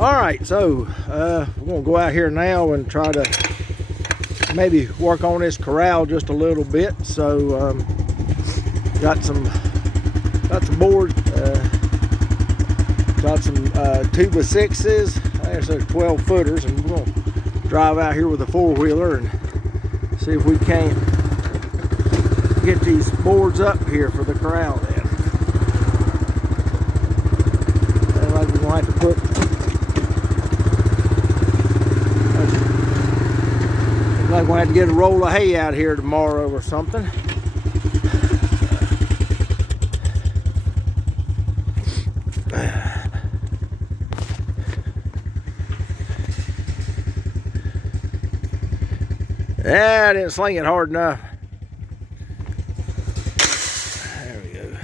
All right, so we're gonna go out here now and try to maybe work on this corral just a little bit. So got some boards, got some 2x6s. There's 12 footers, and we're gonna drive out here with a four-wheeler and see if we can't get these boards up here for the corral. Then, and like we're gonna have to put. Like we'll have to get a roll of hay out here tomorrow or something. Yeah, I didn't sling it hard enough. There we go.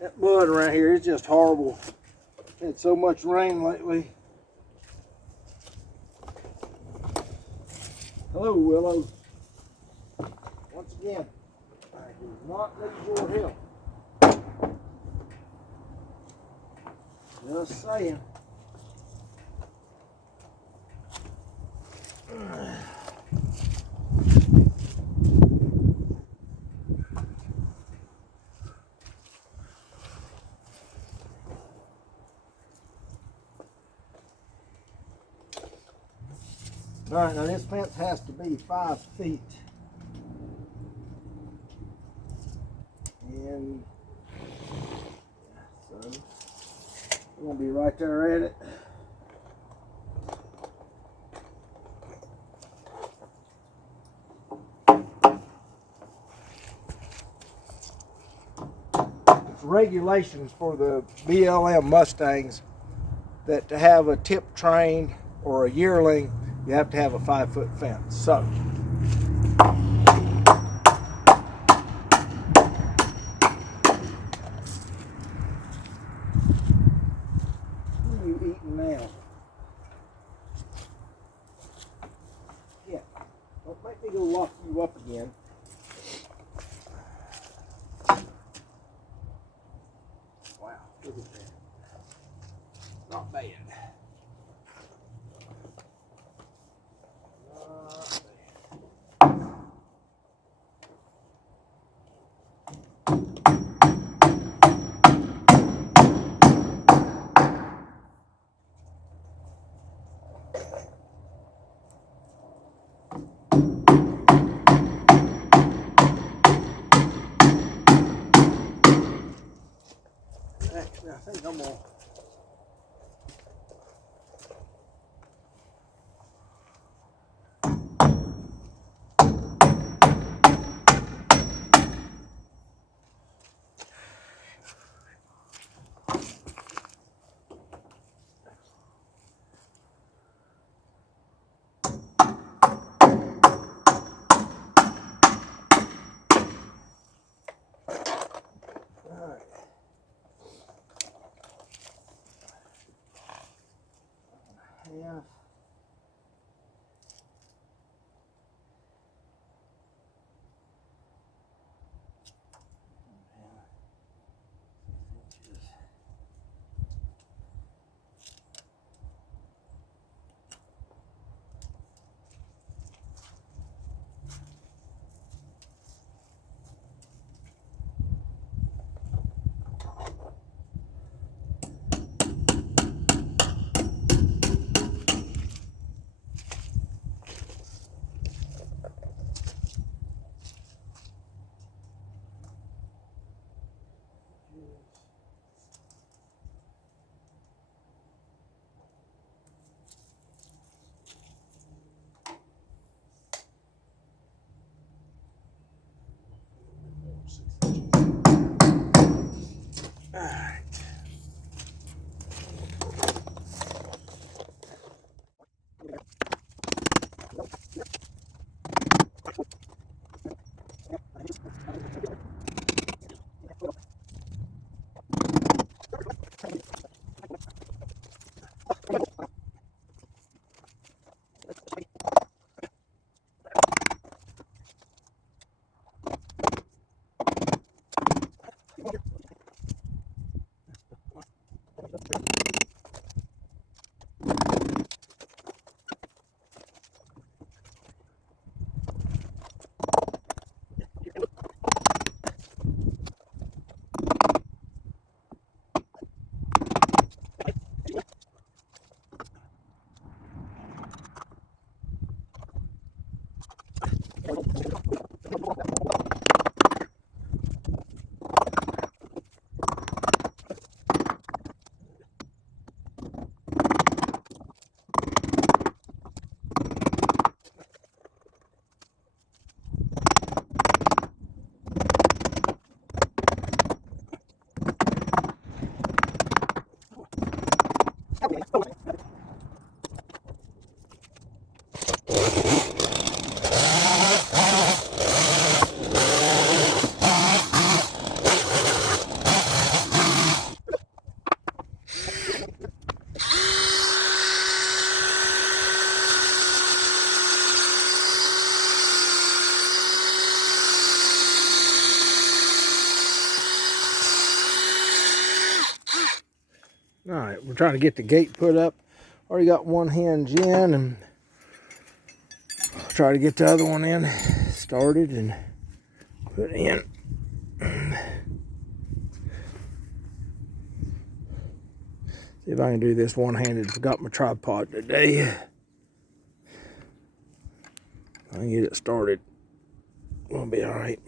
That mud around here is just horrible. Had so much rain lately. Hello, Willow. Once again, I do not need your help. Just saying. All right, now this fence has to be 5 feet. And so we're gonna be right there at it. It's regulations for the BLM Mustangs that to have a tip train or a yearling, you have to have a 5-foot fence. So what are you eating now? Yeah, don't make me go lock you up again. Wow, look at that. Not bad. Actually, I think I'm gonna. enough. All right, we're trying to get the gate put up. Already got one hinge in, and try to get the other one in, started and put in. See if I can do this one-handed. Forgot my tripod today. I can get it started. We'll be all right.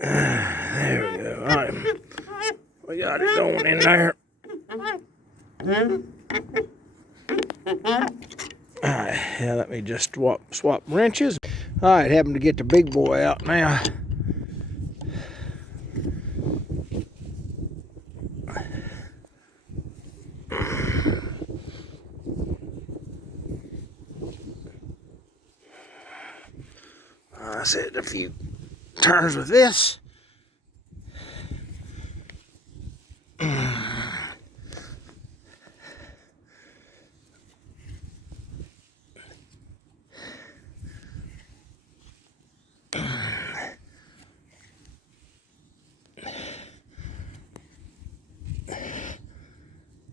There we go. All right. We got it going in there. Alright, yeah, let me just swap wrenches. Alright, having to get the big boy out now. I said a few turns with this.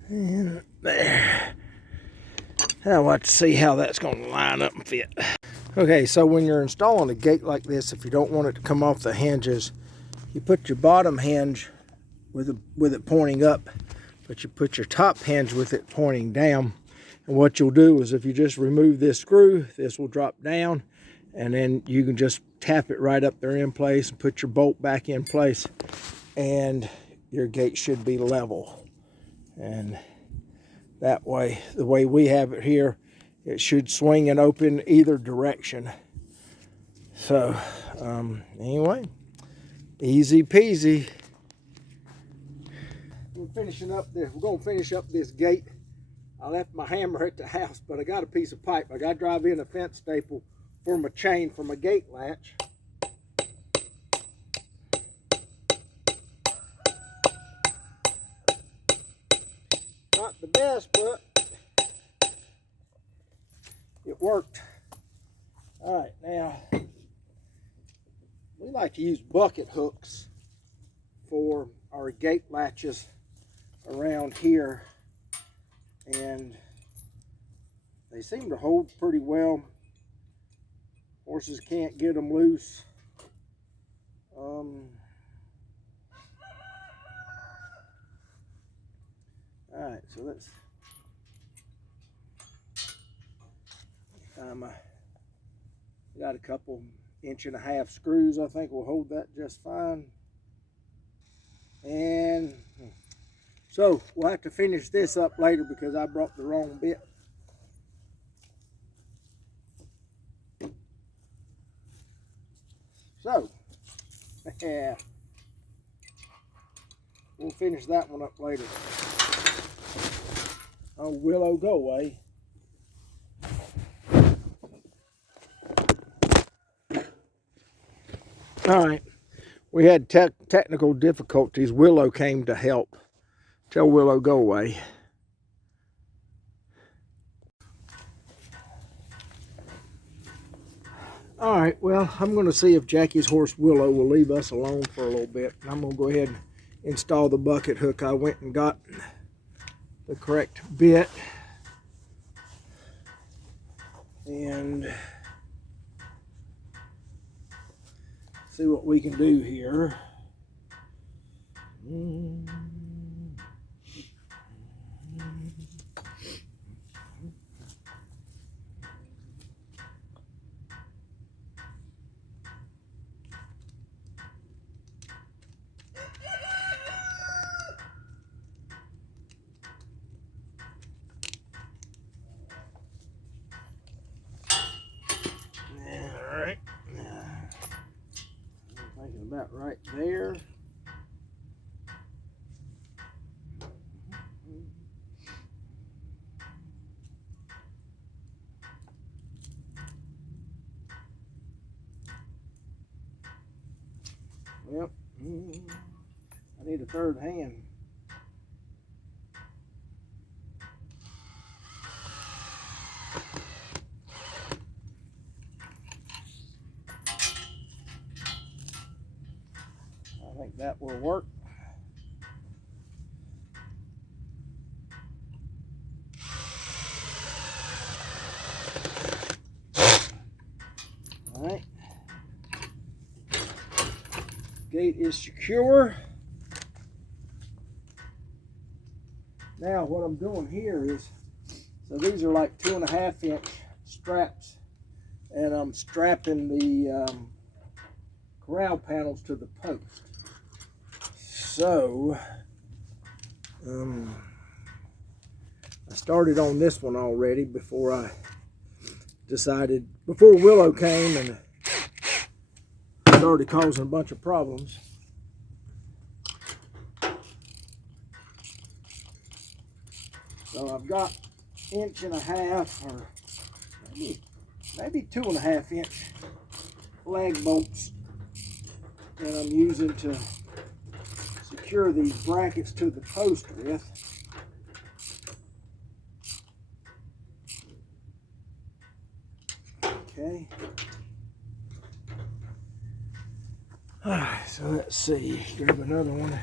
And there. I'll watch to see how that's going to line up and fit. Okay, so when you're installing a gate like this, if you don't want it to come off the hinges, you put your bottom hinge with it pointing up, but you put your top hinge with it pointing down. And what you'll do is if you just remove this screw, this will drop down, and then you can just tap it right up there in place and put your bolt back in place, and your gate should be level. And that way, the way we have it here, it should swing and open either direction. So anyway, easy peasy. We're gonna finish up this gate. I left my hammer at the house, but I got a piece of pipe. I got to drive in a fence staple for my chain for my gate latch. worked. All right, now we like to use bucket hooks for our gate latches around here, and they seem to hold pretty well. Horses can't get them loose. All right, so let's got a couple 1.5 inch screws. I think will hold that just fine. And so we'll have to finish this up later because I brought the wrong bit. So yeah, we'll finish that one up later. Oh, Willow, go away. All right, we had technical difficulties. Willow came to help. Tell Willow, go away. All right, well, I'm going to see if Jackie's horse Willow will leave us alone for a little bit. I'm going to go ahead and install the bucket hook. I went and got the correct bit. And see what we can do here. Alright. I'm thinking about right there. Yep. I need a third hand. I think that will work. All right. Gate is secure. Now what I'm doing here is, so these are like 2.5 inch straps, and I'm strapping the corral panels to the post. So I started on this one already before Willow came and started causing a bunch of problems. So I've got 1.5 inch or maybe 2.5 inch lag bolts that I'm using to secure these brackets to the post with. Okay. All right, so let's see. Grab another one.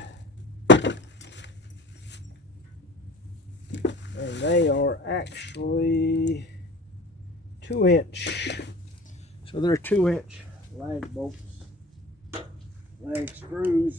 And they are actually 2 inch. So they're 2 inch lag bolts, lag screws.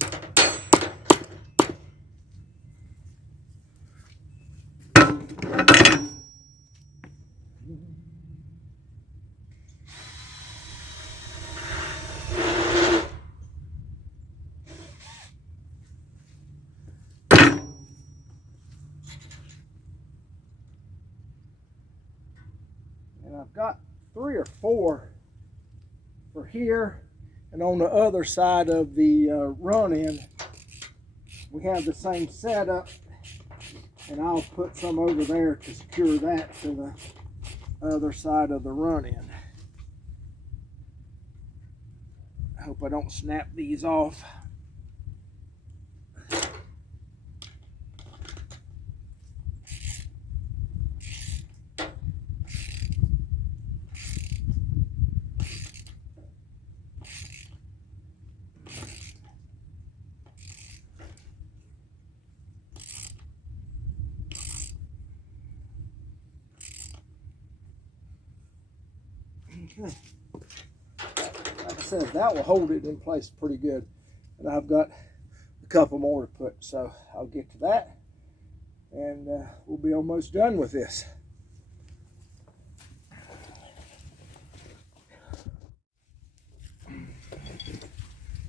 And I've got 3 or 4 for here, and on the other side of the run end we have the same setup, and I'll put some over there to secure that to the other side of the run end. I hope I don't snap these off. Okay. Like I said, that will hold it in place pretty good. And I've got a couple more to put, so I'll get to that. And we'll be almost done with this.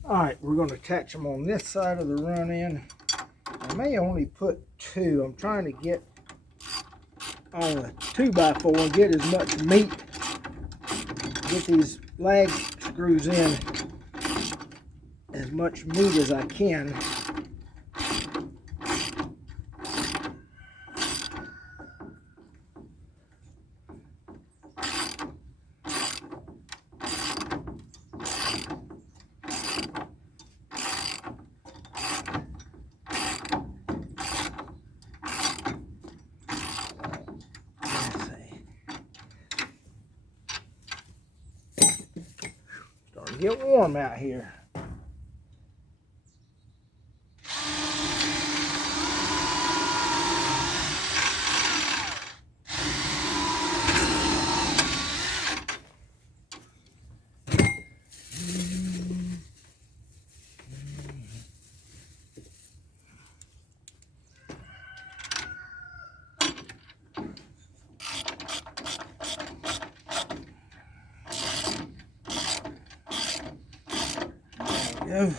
All right, we're going to attach them on this side of the run-in. I may only put 2. I'm trying to get on a 2x4 and get as much meat, get these lag screws in as much meat as I can. Starting to get warm out here. Go.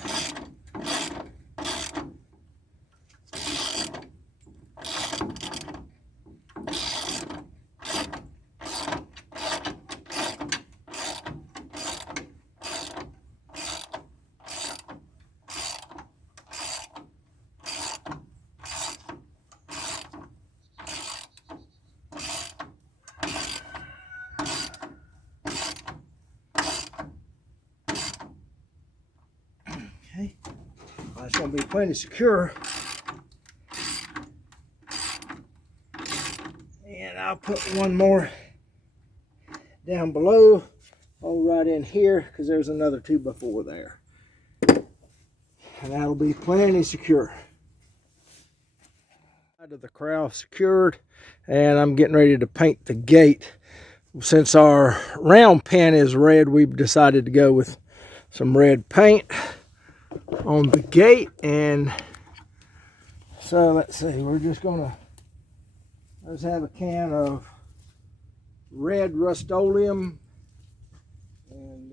Okay, well, it's going to be plenty secure. And I'll put one more down below, all right in here, because there's another 2x4 there. And that'll be plenty secure. Side of the corral secured, and I'm getting ready to paint the gate. Since our round pen is red, we've decided to go with some red paint on the gate. And so let's see, we're just gonna, let's have a can of red Rust-Oleum, and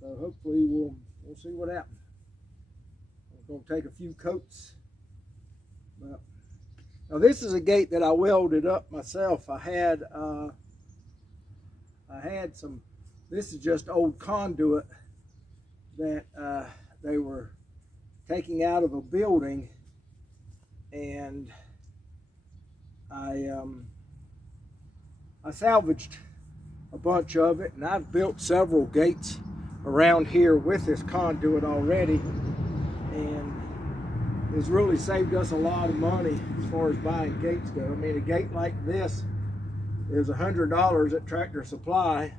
so hopefully we'll see what happens. I'm gonna take a few coats. But now this is a gate that I welded up myself. I had some, this is just old conduit that they were taking out of a building, and I salvaged a bunch of it, and I've built several gates around here with this conduit already, and it's really saved us a lot of money as far as buying gates go. I mean, a gate like this is $100 at Tractor Supply,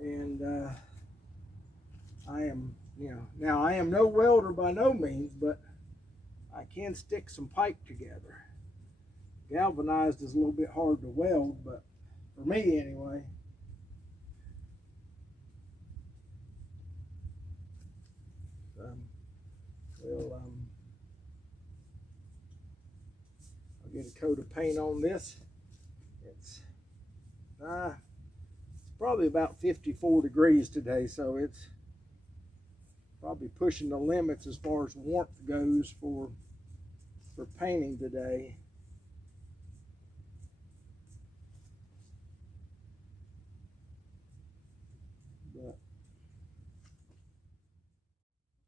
and I am, now I am no welder by no means, but I can stick some pipe together. Galvanized is a little bit hard to weld, but for me anyway. I'll get a coat of paint on this. It's probably about 54 degrees today, so it's probably pushing the limits as far as warmth goes for painting today.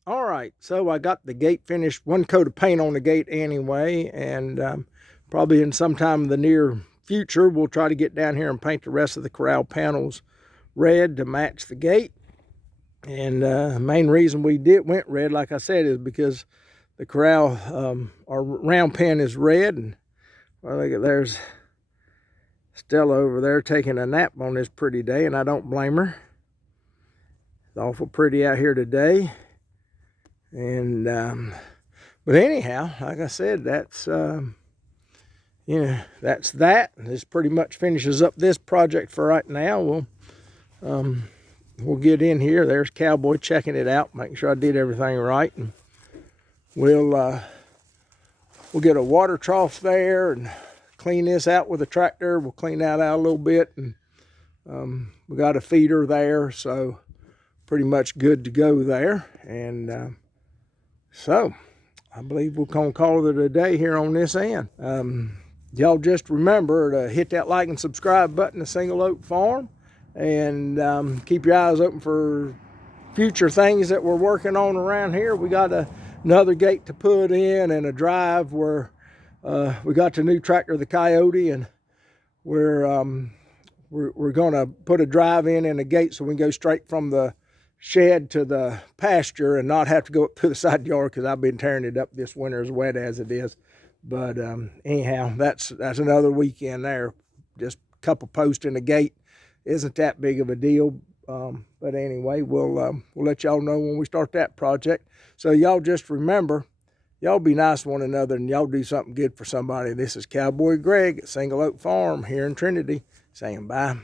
All right, so I got the gate finished, one coat of paint on the gate anyway, and probably in sometime in the near future, we'll try to get down here and paint the rest of the corral panels red to match the gate. And the main reason we went red, like I said, is because the corral, our round pen is red, and well, look at, there's Stella over there taking a nap on this pretty day, and I don't blame her. It's awful pretty out here today. And but anyhow, like I said, that's that's that. This pretty much finishes up this project for right now. We'll get in here. There's Cowboy checking it out, making sure I did everything right, and we'll get a water trough there and clean this out with a tractor. We'll clean that out a little bit, and we got a feeder there, so pretty much good to go there. And so I believe we're gonna call it a day here on this end. Y'all just remember to hit that like and subscribe button to Single Oak Farm, and keep your eyes open for future things that we're working on around here. We got another gate to put in and a drive where we got the new tractor, the Coyote, and we're gonna put a drive in and a gate so we can go straight from the shed to the pasture and not have to go up to the side yard, because I've been tearing it up this winter as wet as it is. But anyhow, that's another weekend there. Just a couple posts in the gate isn't that big of a deal. But anyway, we'll let y'all know when we start that project. So y'all just remember, y'all be nice to one another, and y'all do something good for somebody. This is Cowboy Greg at Single Oak Farm here in Trinity saying bye.